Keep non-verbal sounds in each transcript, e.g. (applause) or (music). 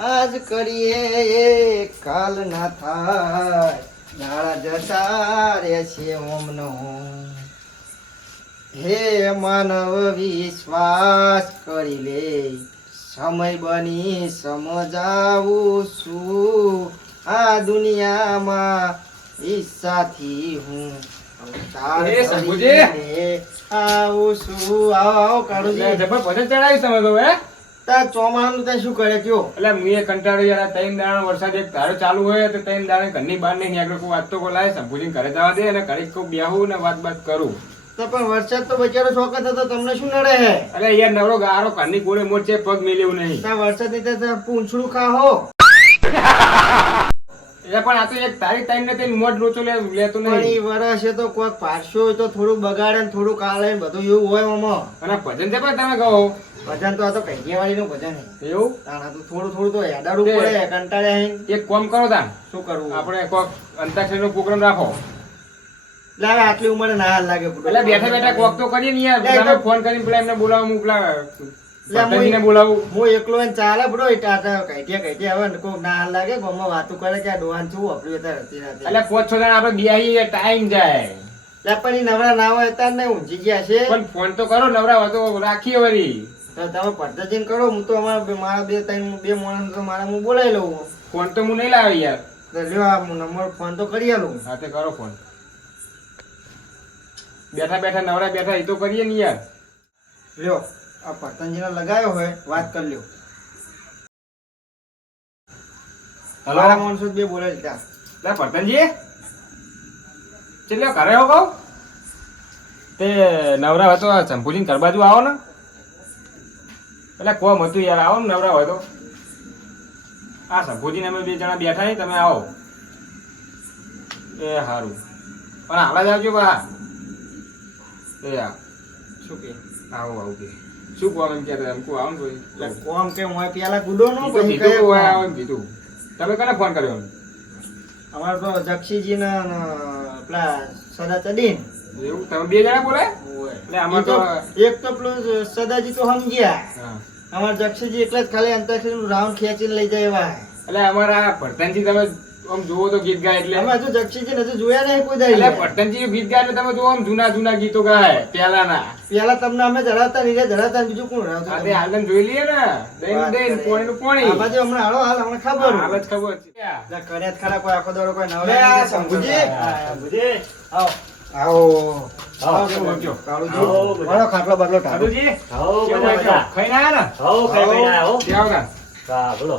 આજ કરીએ એ કાલ ના થાય. દાડા જતા રહેશે ઓમનો. હે માનવ વિશ્વાસ કરી લે. સમય બની સમજાવું છું. આ દુનિયામાં ઈચ્છાથી હું આવું છું. આવો કાળુજી. જબર ભજન ચડાવી તમે તો હે? તાર ચોમાનું તે શું કરે કયો? એટલે હું એ કંટાળો યાર ત્રણ દાડા વરસાદ એક ધારો ચાલુ હોય તો ત્રણ દાડા ઘરની બહાર નહીં આગળ કોઈ વાત તો કોઈ લાય સંભુજીને ઘરે જવા દે અને ઘરે કોઈ બેહું ને વાત બાત કરું. તો પણ વરસાદ તો બચારો શોખ હતો તમને શું નડે હે? અરે યાર નવરો ગારો ઘરની ગોળે મોરચે પગ મેલ્યું નહીં. તા વરસાદની તો પૂંછડું ખાહો. એટલે પણ આ તો એક તારી ટાઈમ ને તેની મોઢ લોચો લે લેતો પણ નહીં. ઈ વરસે તો કોઈક પારસો હોય તો થોડું બગાડે ને થોડું કાલે બધું એવું હોય આમાં. અને ભજન છે પણ તમે કહો. ભજન તો આ તો કૈયાવાડી નું ભજન હે એવું? તાણા તો થોડું થોડું તો હેડાડવું પડે કંટાળ્યા હે. એક કામ કરો તાન શું કરવું? આપણે કોક અંતાક્ષરી નો પ્રોગ્રામ રાખો. એટલે આટલી ઉંમરે ના હાલ લાગે. એટલે બેઠા બેઠા કોક તો કરીએ ને યાર. લે, એ તો- તમે ફોન કરીને પેલા એમને બોલાવું હું પેલા લે, બોલાવું. હું એકલો એને ચાલે બડો એ ટાટા કઈટિયા કઈટિયા આવે ને કોઈ ના હાલ લાગે ગામમાં વાતું કરે કે આ ડોહાન છું હતી રાતે. એટલે પોચ છ જણા આપણે ટાઈમ જાય. લે પણ નવરા ના હોય ને ઊંચી ગયા છે. પણ ફોન તો કરો નવરા હોય તો રાખીએ વળી. તમે પદ્ધતિને કરો હું તો અમારા મારા બે ત્રણ બે માણસ તો મારા હું બોલાવી લઉં. ફોન તો હું નહીં લાવી યાર. તો લ્યો આ નંબર ફોન તો કરી આલું. હા તે કરો ફોન બેઠા બેઠા નવરા બેઠા એ તો કરીએ ને યાર. લ્યો આ પતંજીને લગાવ્યો હોય વાત કરી લ્યો. મારા માણસો બે બોલે છે ત્યાં. લે ભરતનજી ચેલે ઘરે હો કહું? તે નવરા હતો તો ચંપુજીને ઘર બાજુ આવો ને. એટલે કોમ હતું યાર આવો ને નવરા હોય તો. આ શંભુજીને અમે બે જણા બેઠા છે તમે આવો. એ સારું પણ હાલા જ આવજો બા. એ આ. શું કે? આવો આવું કે. શું કોમ એમ કહેતા એમ કહું આવો ને એટલે કોમ કે હું પેલા ગુડો નો પછી કીધું કયો હોય આવો એમ કીધું. તમે કોને ફોન કર્યો? અમારે તો જક્ષીજી ના પેલા સદા ચડીન એવું? તમે બે જણા બોલે એટલે આમાં તો એક તો પેલું સદાજી તો સમજ્યા. હા. અમારે જક્ષીજી એકલા જ ખાલી અંતાક્ષરી નું રાઉન્ડ ખેંચીને લઈ જાય એવા. એટલે અમારા ભરતનજી તમે આમ જુઓ તો ગીત ગાય એટલે અમે હજુ જક્ષીજી ને હજુ જોયા નહીં કોઈ એટલે ભરતનજી ગીત ગાય એટલે તમે જુઓ આમ જૂના જૂના ગીતો ગાય પહેલાના. પેલા તમને અમે ધરાવતા નહીં ધરાવતા બીજું કોણ રાવતું આ તે જોઈ લઈએ ને. દઈને વાત દઈને નું પોણી. હમણાં હાલો હાલ હમણાં ખબર હાલ જ ખબર છે. કર્યા જ ખરા કોઈ આખો દોડો કોઈ લે આ હા, આવો. આવો. ખાટલો બાટલો કેવું. કયો? ખાઈને આયા ને? હો ખાઈ આયા, હો. ત્યાં આવતા. હા બોલો.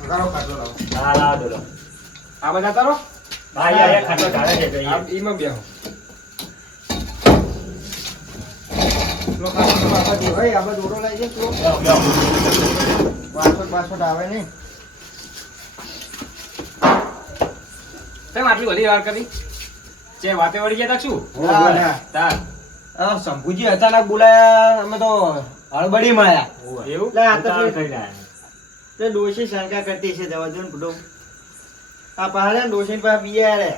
વગાડો ખાટલો લાવો. હા લાવો બોલો. આ બધા તારો? હા યાર ખાટલો ઢાળે છે તો આ ઈમાં બેહો. આ ને આટલી બધી વાર કરી? જે વાતે વળી ગયા તા શું. તાર. આ શંભુજી અચાનક બોલાયા અમે તો હળબડીમાં આયા હોવે. એવું? આ તો ડોશી શંકા કરતી છે જવા દો ને આ પહાડે ડોશી પાસે બીયા રે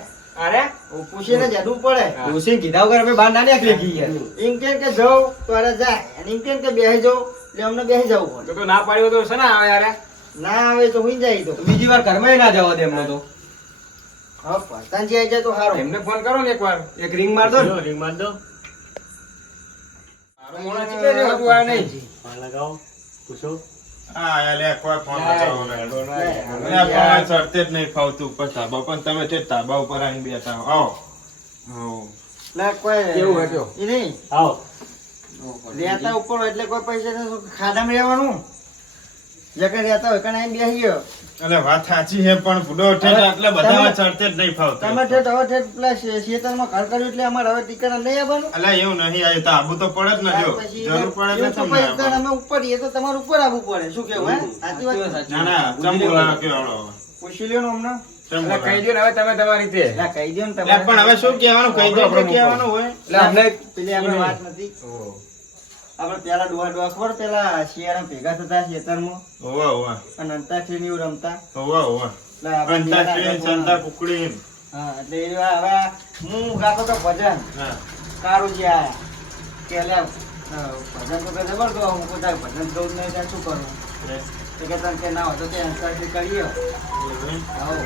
અરે? પૂછીને જડું પડે. ડોશી કીધા વગર અમે બહાર ના નીકળી ગઈ એમ કેમ કે જવું તો અરે જાય. અને એમ કેમ કે બેસી જવું એટલે અમને બેસી જવું પડે. તો ના પાડ્યો તો છે ને આવે અરે ના આવે તો હું જાય તો. બીજી વાર ઘરમાં ના જવા દે એમને તો. હા આવી જાય તો સારું એમને ફોન કરો ને એકવાર એક રિંગ માર દો રિંગ માર દો. મારો મોણા ચીકે રહ્યો હતું આ નહીં ફોન લગાવો. પૂછો. હા એટલે કોઈ ફોન ને. ફોન ચડતે જ નહીં ફાવતું ઉપર તાબા પણ તમે તે તાબા ઉપર આવીને બેઠા. આવો આવો. ના કોઈ કેવું હોય કયો? નહીં આવો. રહેતા ઉપર એટલે કોઈ પૈસા નથી. ખાડામાં રહેવાનું જગ્યા રહેતા હોય કને આવીને બેસી ગયો એટલે વાત સાચી છે પણ બુડો ઠેઠ આટલા બધામાં ચડતે જ નહીં ફાવતા. તમે ઠેઠ હવે ઠેઠ પેલા શે- શેતાનમાં ઘર કર્યું એટલે અમારે હવે ટીકાના નહીં આવવાનું? અલા એવું નહીં આવ્યું તો આબુ તો પડે જ ન જો. જરૂર પડે તો તમને અમે ઉપર રહીએ તો તમારે ઉપર આવવું પડે. શું કેવું હે? સાચી વાત ના ના ચમ બોલાવો કેવાળો પૂછી લ્યો ને હમણાં કહી. દો ને હવે તમે તમારી રીતે. કહી દો ને તમે પણ હવે શું કહેવાનું? કહી દો આપણે આપણે કહેવાનું હોય. એટલે અમને પેલી આપણે વાત નથી. આપણે પેલા ડોહા ડોહા ખબર પેલા શિયાળા ભેગા થતા ખેતરમાં? ઓવા ઓવા અને અંતાક્ષરી એવું રમતા? ઓવા ઓવા અંતાક્ષરી સંતા કુકડી હા એટલે એ હવે હું ગાતો તો ભજન. હા. કારું જે આયા કે લે ભજન તો કે જબર તો હું કોઈ ભજન જ નહીં ત્યાં શું કરું તો કે તને કે ના હોય તો તે અંતરથી કરીએ. હું.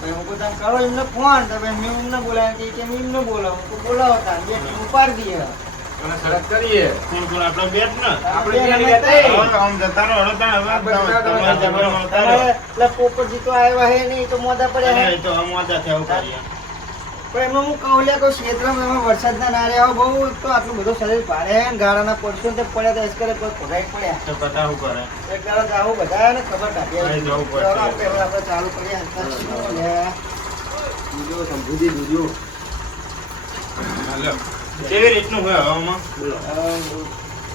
કહું તમે કરો એમને ફોન તો મેં એમને બોલાવ્યા કે એમને બોલાવો. હું બોલાવો તાર બે ઉપાડી દઈએ. અને શરત કરીએ. કોણ કોણ? આપણો બેટ ને. આપણે બે બે રમત રમત થઈ. હવે આમ જતા તાણ હવે જબરો મળતા એટલે આવ્યા હે નહીં તો મોઢા પડ્યા હે? તો કરીએ પણ એમાં હું કહું લ્યા કોઈ ક્ષેત્રમાં એમાં વરસાદના ના રહ્યા બહુ તો આટલું બધું શરીર પાડે હે ને ગાળાના પડશો ને તે પડ્યા તો એસકરે કોઈ ભોગાઈ પડ્યા. તો બધા કરે એક જાવું બધા ને ખબર કાઢી જવું પડશે. આપણે ચાલુ કરીએ. લે. બીજો સંભુજી બીજો હાલો. કેવી રીતનું હોય હવામાં?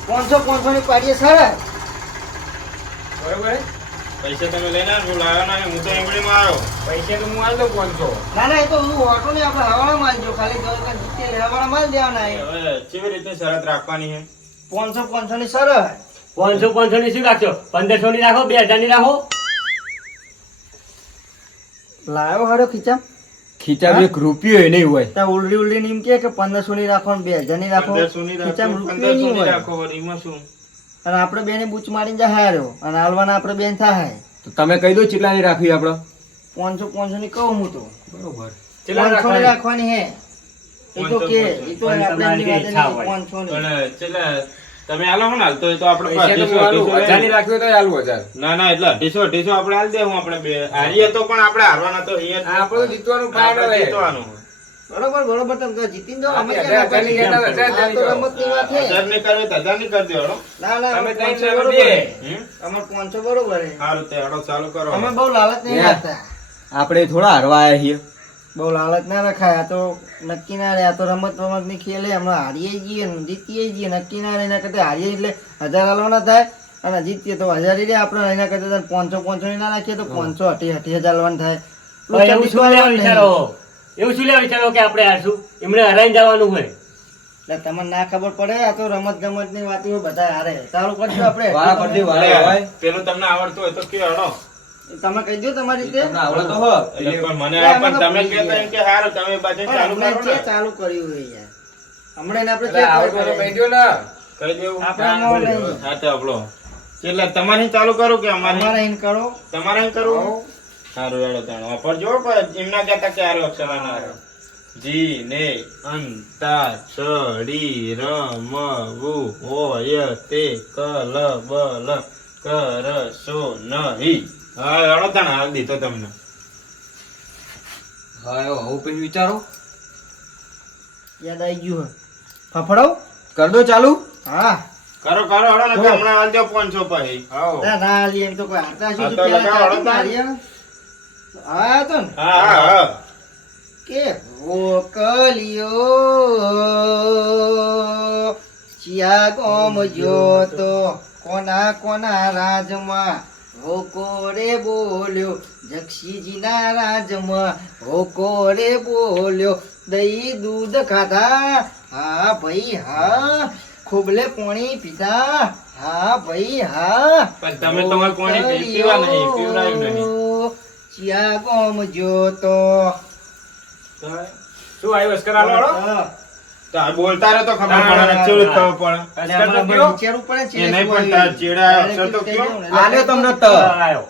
પાંચસો પાંચસો ની પાડીએ સારા બરોબર પૈસા તમે લઈને? હું લાવ્યો ના હું તો એમડીમાં આવ્યો. પૈસા તો હું આલ દઉં પાંચસો. ના ના એ તો હું ઓટો ને આપણે હવાળા માલ જો ખાલી હવાળા માલ દેવાના હવે કેવી રીતની શરત રાખવાની છે? પાંચસો પાંચસો ની શરત પાંચસો પાંચસો ની શું રાખશો? પંદરસો ની રાખો બે હજારની રાખો. લાવ્યો હારો ખીચા. ખીચામાં એક રૂપિયો નહીં હોય. ત્યાં ઉલડી ઉલડી ની એમ કે કે પંદરસો ની રાખો ને બે હજારની રાખો ની ખીચામાં રૂપિયો નહીં હોય. રાખો એમાં શું? અને આપણે બેને બૂચ મારીને જાય હાર્યો અને હાલવાના આપણે બેન થાય. તો તમે કહી દો કેટલાની રાખવી આપણે? પાંચસો પાંચસો ની કહું હું તો. બરોબર. કેટલા પાંચસો ની રાખવાની? રાખવાની હે. એ તો કે એ તો આપણે પાંચસો ની. તમે આલો ને હાલ તો આપણે તો હું હજારની લઈને. તો આલું હજાર ના ના એટલે અઢીસો અઢીસો આપણે હાલ દે હું આપણે બે હારીએ તો પણ આપણે હારવાના તો અહીંયા આપણે તો જીતવાનું ફાઇનલ જીતવાનું. બરોબર બરોબર તમે તો જીતીને જાઓ અમે હજારની ના કહેતા હતા, પાડીએ? હજારની આ તો રમતની વાત છે હજારની કરવી તો હજારની કરી દેવાનો ના ના અમે પાંચસો બરોબર. અમે પાંચસો બરોબર છે. સારું તે હેડો ચાલુ કરો અમે બહુ લાલચ નહીં. રાખતા આપણે થોડા હારવા આવ્યા છીએ બહુ લાલચ ના રખાય. આ તો નક્કી ના રહે આ તો રમત રમતની ખેલે હમણાં હારીએ જઈએ ને જીતીએ જઈએ. નક્કી ના રહે એના કરતા હારીએ એટલે હજાર હાલવાના થાય અને જીતીએ તો હજાર રે આપણે. એના કરતા પાંચસો પાંચસો ની ના રાખીએ તો પાંચસો અઢી અઢી હજાર હાલવાના થાય. એવું શું લેવા વિચારો? એવું શું લેવા વિચારો કે આપણે હારશું? એમને હરાઈ જવાનું હોય. એટલે તમને ના ખબર પડે આ તો રમત ગમતની વાતો બધા હારે. સારું કરશું આપણે પેલું તમને આવડતું હોય તો કે હેડો તમે કહી દો તમારી રીતે. તમને આવડે તો હો એટલે પણ મને પણ તમે કહેતા એમ કે હારું તમે બાજુ ચાલુ કરો ને. ચાલુ કર્યું હોય યાર? હમણે ને આપણે હોય તો કહી દો ને. કહી દેવું. આપણે હા, તો આપણો એટલે તમારે ચાલુ કરો કે અમારે? અમારે ઇન કરો. તમારે ઇન કરો સારું હેડો તાણ. ઓફર જો પણ એમના કહેતા કે હારું અક્ષર ના. જી ને અંતા છડી રમવું હોય તે કલ બલ કરશો નહીં. હા હેડો તાણ હાલ દીધો તમને. હા એવો હવે પછી વિચારો. યાદ આવી ગયું હે. કર દો ચાલુ. હા. કરો કરો ને હમણાં હાલ દો પાંચસો પછી. હાઉ. ના એમ તો કોઈ હારતા શું તો પેલા લગાવો, ચાલુ લગાવો. મારીએ ને. હા તો હા હા હા. કે વોકલિયો ચિયા ગોમ જોતો કોના કોના રાજમાં? હોકોરે બોલ્યો જક્ષીજીના રાજમાં હોકોરે બોલ્યો દહીં દૂધ ખાધા? હા ભાઈ હા. ખોબલે પોણી પીધા? હા ભાઈ હા. પણ તમે તમારે કોણી પીવા નહીં પીવડાવ્યું નહીં. ચિયા ગોમ જોતો શું આવ્યો તો આ બોલતા રહે તો ખબર પડે. ને ખબર પડે. અસ્કર તો કયો? વિચારવું પડે છે નહીં પણ ચેડા અક્ષર તો કયો? આલ્યો તમને ત. આવ્યો.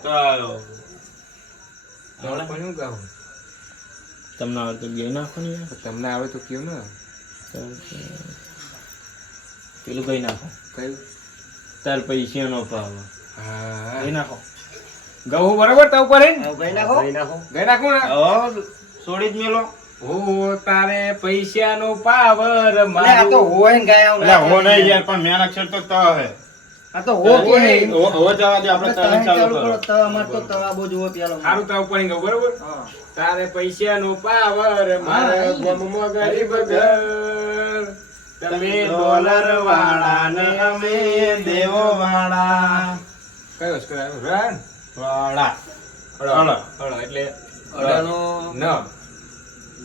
તો? ગઈ નાખો ને તમને આવે તો કયો ને? પેલું કઈ નાખો. કયું? તાર પૈસા નો ભાવ? હા. કઈ નાખો. ઘઉં બરાબર તા ઉપર હે ગઈ નાખો. ગઈ નાખું ને? છોડી જ મેલો. હો તારે પૈસાનો પાવર તો હોય ને એટલે હો નહીં યાર પણ મેન અક્ષર તો ત હે. આ તો હો કે હે. હો- હો જવા દે આપણે આપણે તને તને ચાલુ ચાલુ કરો. કરો અમાર તો તવાબો જુઓ પેલો સારું તો ઉપર ગયું બરોબર? તારે પૈસાનો પાવર મારા હા. ગરીબ ઘર. તમે ડોલર વાળા ને અમે દેવો વાળા કયો આવ્યો રાન વાળા. એટલે અડાનો ન.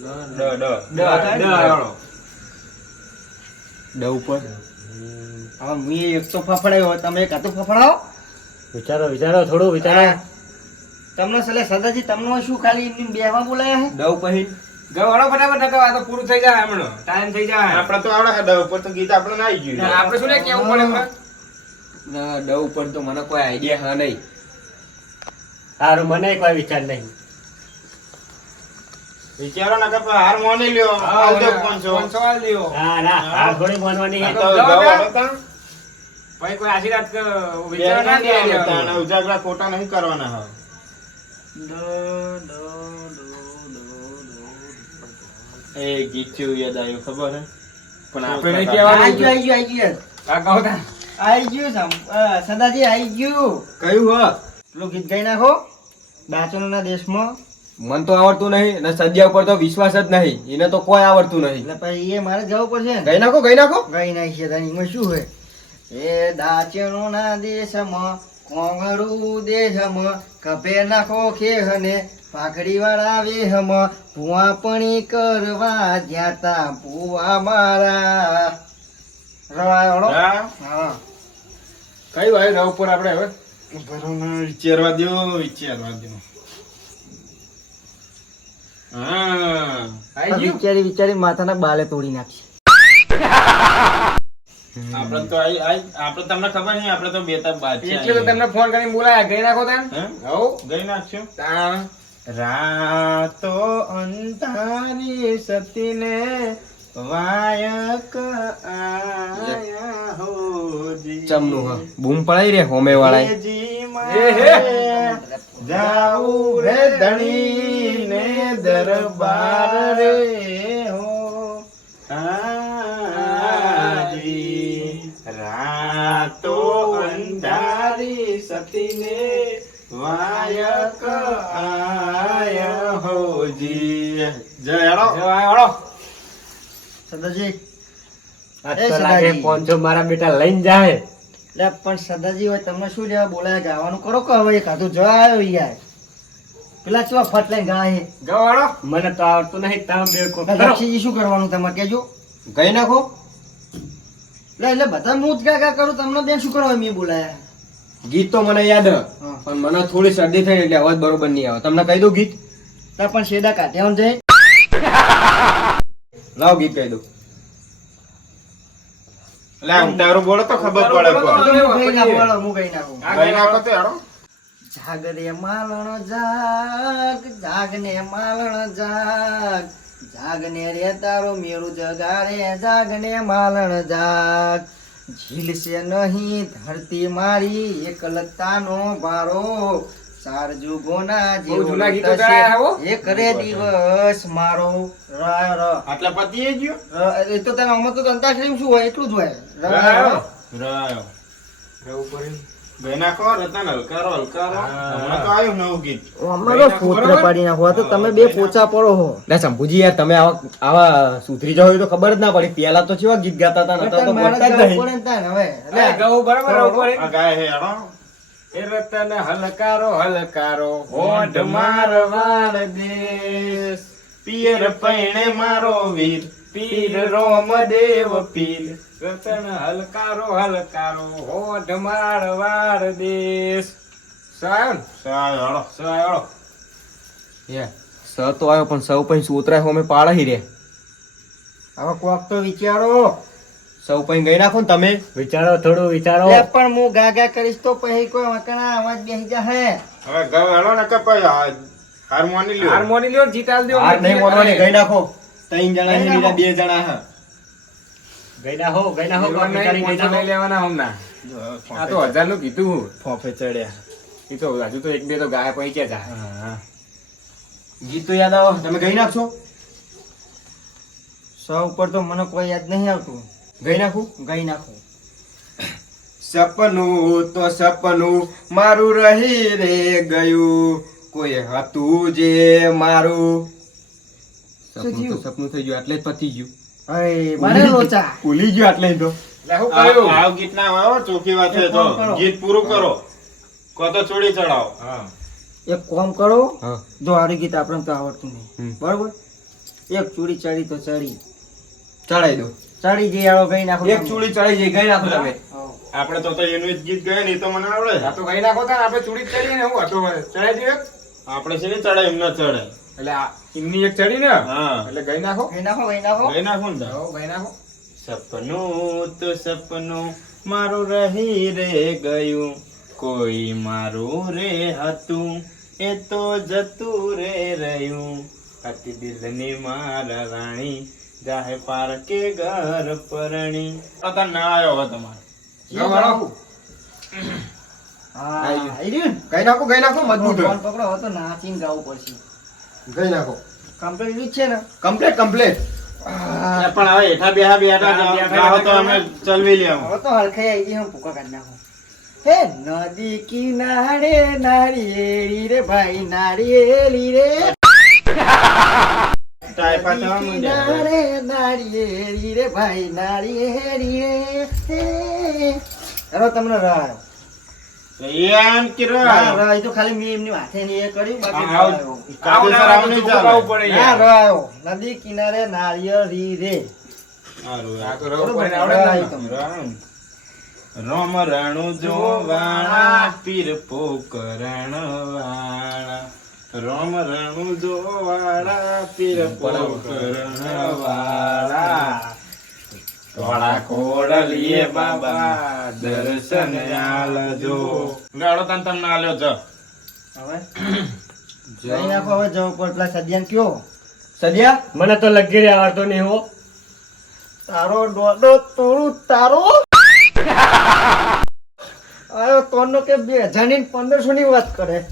ડ ડ ડ ડ ઉપર. હવે હું એક તો ફફડાયો. તમે એક હતું ફફડાવો. વિચારો વિચારો થોડું વિચારો. તમને સલે સદાજી તમને શું ખાલી એમની બેવા બોલાયા હે? ડ પછી ગયો હળો ફટાફટ નકર આ તો પૂરું થઈ જાય હમણો. ટાઈમ થઈ જાય. આપણે તો આવડે ઉપર તો ગીત આપણે ના આવી ગયું આપણે શું ને કેવું પડે ના, ડ ઉપર તો મને કોઈ આઈડિયા હા નહીં. સારું મને કોઈ વિચાર નહીં. વિચારો ને હાર મોની લ્યો. ના ના હાર માનવાની. તો કોઈ આશીર્વાદ ના ઉજાગરા ખોટા નહીં કરવાના એ ગીત કેવું યાદ આવ્યું ખબર હે પણ આપણે નહીં કહેવાનું. ગયું ગયું આઈ ગયું આ કહો તા. ગયું સદાજી આઈ ગયું. કયું હ પેલું ગીત ગાઈ નાખો. દાચનોના દેશમાં મન તો આવડતું નહીં ને સદ્યા ઉપર તો વિશ્વાસ જ નહીં. એને તો કોઈ આવડતું નહીં. એટલે પછી એ મારે જવું પડશે ગઈ નાખો ગઈ નાખો. ગાઈ નાખીએ તારી એમાં શું હોય? એ દાચનોના દેશમાં કોંગળું દેહમાં કપે નાખો ખેહને પાઘડી વાળા વેહમાં ભુવાપણી કરવા જ્યાતા ભૂવા મારા. રવાયો હા? કઈ કયું આવ્યું ઉપર આપણે હવે વિચારવા દ્યો, વિચારવા દ્યો. હા. વિચારી વિચારી માથાના બાલે તોડી નાખશે. આપણે તો આઈ- આઈ- આપણે તમને ખબર નહીં આપણે તો બે ત્રણ બાદશાહ એટલે તો તમને ફોન કરીને બોલાયા ગઈ નાખો તાન. હવ. ગઈ નાખશો? રાતો અંધારી સતીને વાયક આયા હોજી. ચમનું હા. બૂમ પડાઈ રે હોમે વાળા હેજી રે ધણી ધણીને દરબાર રે હો આજી. રાતો અંધારી સતીને વાયક આયા હોજી જય હેડો. જય આ સદાજી લાગે સદાજી. મારા બેટા લઈને જાય લે પણ સદાજી હોય તમને શું લેવા બોલાય? ગાવાનું કરો કે હવે કાધું જવા આવ્યો યાર? પેલા ચવા ફટ લઈને ગાય વાળો. મને તો આવડતું નહીં તમે બે કો. લક્ષીજી શું કરવાનું તમારે કેજો ગઈ નાખો. લે એટલે બધા હું જ ગા ગા કરું તમને બેન શું કરવા મેં બોલાયા? ગીત તો મને યાદ પણ મને થોડી શરદી થઈ એટલે અવાજ બરોબર નહીં આવે. તમને કહી દઉં ગીત? તા પણ શેડા કાઢ્યા જાય લાવ ગીત કહી દઉં. લે ઉતારું બોલો તો ખબર પડે. હું ગઈ નાખું હું ગઈ નાખું ગઈ નાખો તો હેડો. જાગ રે માલણ જાગ જાગ ને માલણ જાગ. જાગ ને રે તારો મેળું જગાડે જાગ ને માલણ જાગ. ઝીલશે નહીં ધરતી મારી એકલતાનો ભારો ચાર જુગોના જૂના ગીતો થશે. ગાયા હો. એક રે દિવસ મારો ર ર. આટલા પતિએ ગયો? એ તો તને આમાં તો અંતાક્ષરીમાં શું હોય? એટલું જ હોય. ર, ર, રાયો. રાયો. રહેવું પડ્યું. ગઈ નાખો રતન હલકારો હલકારો. હમણાં તો આવ્યું નવું ગીત. હમણાં તો સૂત્ર પાડી નાખો. આ તો તમે બે પોચા પડો હો. લે શંભુજી યાર તમે આવા આવા સુધરી જાવ તો ખબર જ ના પડી. પેલા તો કેવા ગીત ગાતા હતા એ રતન હલકારો હલકારો હોઠ મારવાળ દેશ. પિયર પૈણે મારો વીર પીર રોમ દેવ પીર. રતન હલકારો હલકારો હોઠ મારવાળ દેશ. સ તો આવ્યો પણ સૌ પછી ઉતરાય હોમે પાડા રે. હવે કોક તો વિચારો. સૌ પછી ગઈ નાખો ને તમે. વિચારો થોડું વિચારો. પણ હું ગા ગા કરીશ તો પછી કોઈ વકણા અવાજ બેસી જાહે. હવે ગાવ હેડો ને કે પછી હાર્મોની લ્યો. હાર્મોની લ્યો જીતાલ દ્યો હાર નહીં મોનવાની ગઈ નાખો. ત્રણ જણા છે, બીજા બે જણા હા. ગઈ નાખો ગઈ નાખો કોણ કરી ગઈ નાખો. લેવાના હમના આ તો હજારનું કીધું ફોફે ચડ્યા. એ તો હજુ તો એક બે તો ગાય પહોંચ્યા જા હા. ગીત તો યાદ આવો. તમે ગઈ નાખશો? સૌ ઉપર તો મને કોઈ યાદ નહીં આવતું. ગઈ નાખું? ગઈ નાખું. સપનું તો સપનું મારું રહી રે ગયું. કોઈ હતું જે મારું? સપનું તો સપનું થઈ ગયું એટલે જ પતી ગયું. અરે મારે લોચા. ભૂલી ગયો એટલે તો. લે હું આ કહ્યું આવ ગીત ના આવે ચોખ્ખી વાત છે તો. ગીત પૂરું કરો. કો તો ચોડી ચડાવો. હા. એક કોમ કરો. જો ગીત આપણને તો આવડતું નહીં. બરોબર? એક ચૂડી ચડી તો ચડી. ચડાઈ દો. ચડી જઈ આળો ગઈ નાખો એક ચૂડી ચડી જઈ ગઈ નાખો તમે. આપણે તો તો એનું જ ગીત ગયા ને એ તો મને આવડે. આ તો ગઈ નાખો તા આપણે ચૂડી ચડી ને હું હતો ચડાઈ દઈએ? આપણે છે ને ચડાય એમ ના ચડાય એટલે એમની એક ચડી ને? હા. એટલે ગઈ નાખો. ગઈ નાખો ગઈ નાખો. ગઈ નાખો ને ગઈ નાખો. સપનું તો સપનું મારું રહી રે ગયું. કોઈ મારું રે હતું એ તો જતું રે રહ્યું. અતિ દિલની મારા રાણી જાહે પાર કે ઘર પરણી. તો ના આવ્યો હવે તમારે. ગઈ નાખો ગઈ નાખો મજબૂત પકડો હવે તો નાચીને ગાવું પડશે. ગઈ નાખો. કમ્પ્લીટ છે ને? કમ્પ્લીટ કમ્પ્લીટ પણ હવે હેઠા બેહા બેઠા હા, જાઓ. બેઠા આવો તો અમે ચલવી લે હવે તો હરખાઈ આવી ગઈ હું ભૂકા કાઢી નાખું. હે નદી કિનારે નારિયેળી રે ભાઈ નારિયેળી રે. ટાઈપા નદી થવા માંડ્યા. કિનારે નારિયેળી રે ભાઈ નારિયેળી રે હે. તમને રાહ એમ કે રો. ના તો ખાલી મેં એમની હાથે ને એ કર્યું બાકી હા, રાહ આવ્યો. કાયદેસર આવું નહીં ચાલે. ગાવું પડે ના યાર. નદી કિનારે નારિયેળી રે હારું, આ તો હારું. પડે આવડે જ રોમ રણુ જોવાળા પીર પોકરણ વાળા રોમ રણુ જોવાળા પીર વાળા. ધોળા કોડલીએ બાબા દર્શન આલજો. ગાળો તન તમને આલ્યો જ. હવે? જઈ નાખો હવે જવું પડે. પેલા સદિયાને કયો? સદિયા મને તો લગી રે આવડતો નહીં હો. તારો ડોડો તોડું તારો. (laughs) આયો તો કે બે હજારની પંદરસો ની વાત કરે.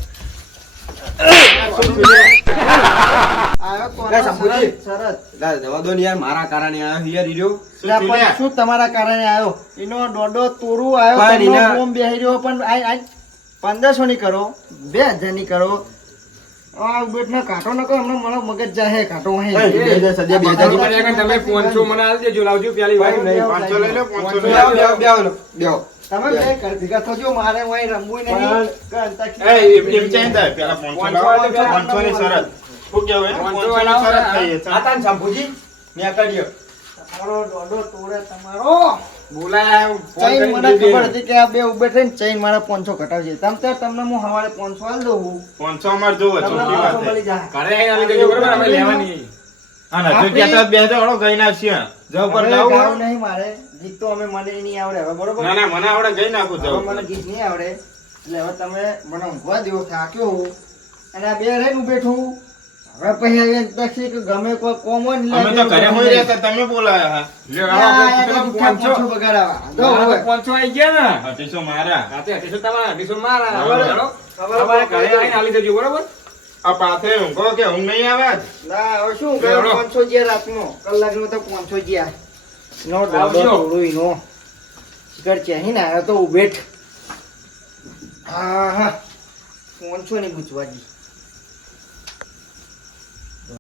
મારા કારણે આ હિયર હીર્યો લા, પણ શું તમારા કારણે આવ્યો એનો દોડો તોરું આવ્યો પણ તમને એના- બોમ્બ બેહી રહ્યો પણ આ- આ પંદરસો ની કરો બે હજારની કરો. કાંટો ન કરો હમણાં મારો મગજ જાહે કાંટો બે બે તમે પોનસો મને આલી દેજો લાવજો પ્યાલી ભાઈ, નહીં, પાંચસો લઈ લો પાંચસો લઈ તમે બે ઘર થજો મારે અહીં રમવું નહીં. એ, એમ એમ ચાઈ થાય પેલા પાંચસો પાંચસો લાવો વાળી ની શરત. શું કેવું એને? પાંચસો પાંચસો ની શરત કહીએ છે. આ તાન શંભુજી, ન્યા કાઢ્યો. તમારો દોડો તોડે તમારો. બોલાય ફોન ચૈન મને ખબર હતી કે આ બે ઉભે થઈને ચૈન મારા પાંચસો કટાવશે તમ તો તમને હું હવારે પોનસો આલ દઉં પાંચસો અમારે જોવો ચોખ્ખી વાત ઘરે આવીને આલી દેજો બરોબર લેવાની. હા ના, જો બે ગઈ. જો હવે લાવું. ગાવું હોય? નહીં મારે. ગીત તો અમે મને નહીં આવડે. હવે બરોબર? ના ના મને આવડે ગઈ નાખું હવે મને ગીત નહીં આવડે. એટલે હવે તમે મને ઊંઘવા દેવો થાક્યો હું? અને આ બે રહીને બેઠું હવે પછી આવી પછી ગમે કોઈ કોમન અમે તો ઘરે હોઈ રહ્યા તમે બોલાયા હા. લ્યો, હાલો, આપણે પેલા પાંચસો. બગાડાવા. તો હવે તો પાંચસો ગયા ને. અઢીસો મારા. હાથે અઢીસો તમારા અઢીસો મારા. બરોબર. તમારે ઘરે આવીને આલી દેજો બરોબર? આ પાથે ઊંઘો કે ઊંઘ નહીં આવે ના હવે શું લે, હળો. પાંચસો જ્યાં રાતનો. કલાકનો તો પાંચસો જ્યાં નો આવજો. દોડો તોડું ઈનો ચેહી ના તો ઉભેઠ હા હા પાંચસો ને ગુચવાજી